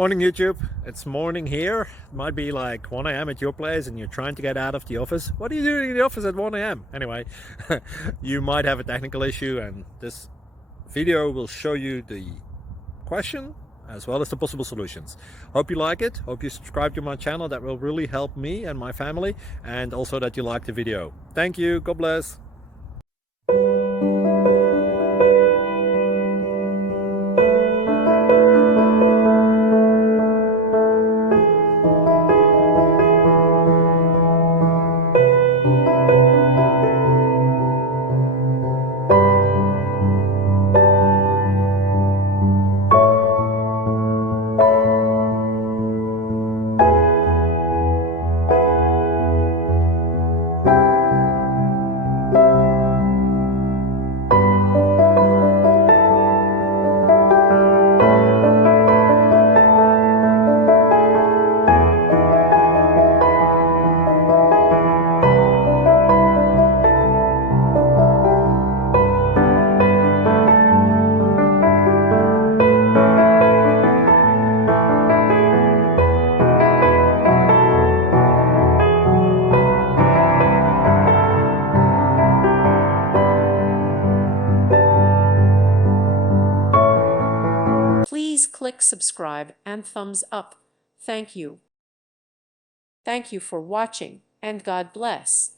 Morning YouTube, it's morning here. It might be like 1 a.m. at your place and you're trying to get out of the office. What are you doing in the office at 1 a.m.? Anyway, you might have a technical issue and this video will show you the question as well as the possible solutions. Hope you like it, hope you subscribe to my channel. That will really help me and my family, and also that you like the video. Thank you, God bless. Please click subscribe and thumbs up. Thank you. Thank you for watching, and God bless.